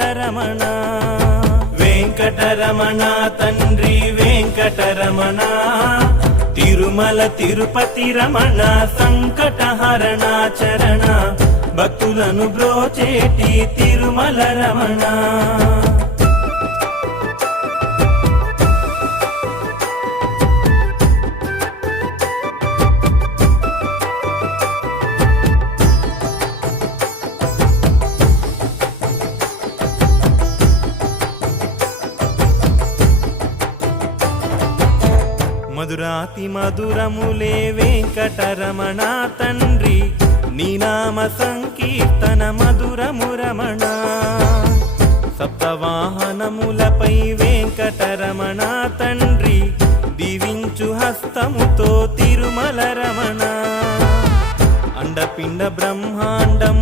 వెంకటరమణ వెంకటరమణ తండ్రి వెంకటరమణ తిరుమల తిరుపతి రమణ సంకటహరణ చరణ భక్తులను బ్రోచేటి తిరుమల రమణ మధురాతి మధురములే వెంకటరమణ తండ్రి నీ నామ సంకీర్తన మధురము రమణ సప్తవాహనములపై వెంకటరమణ తండ్రి దీవించు హస్తముతో తిరుమల రమణ అండపిండ బ్రహ్మాండం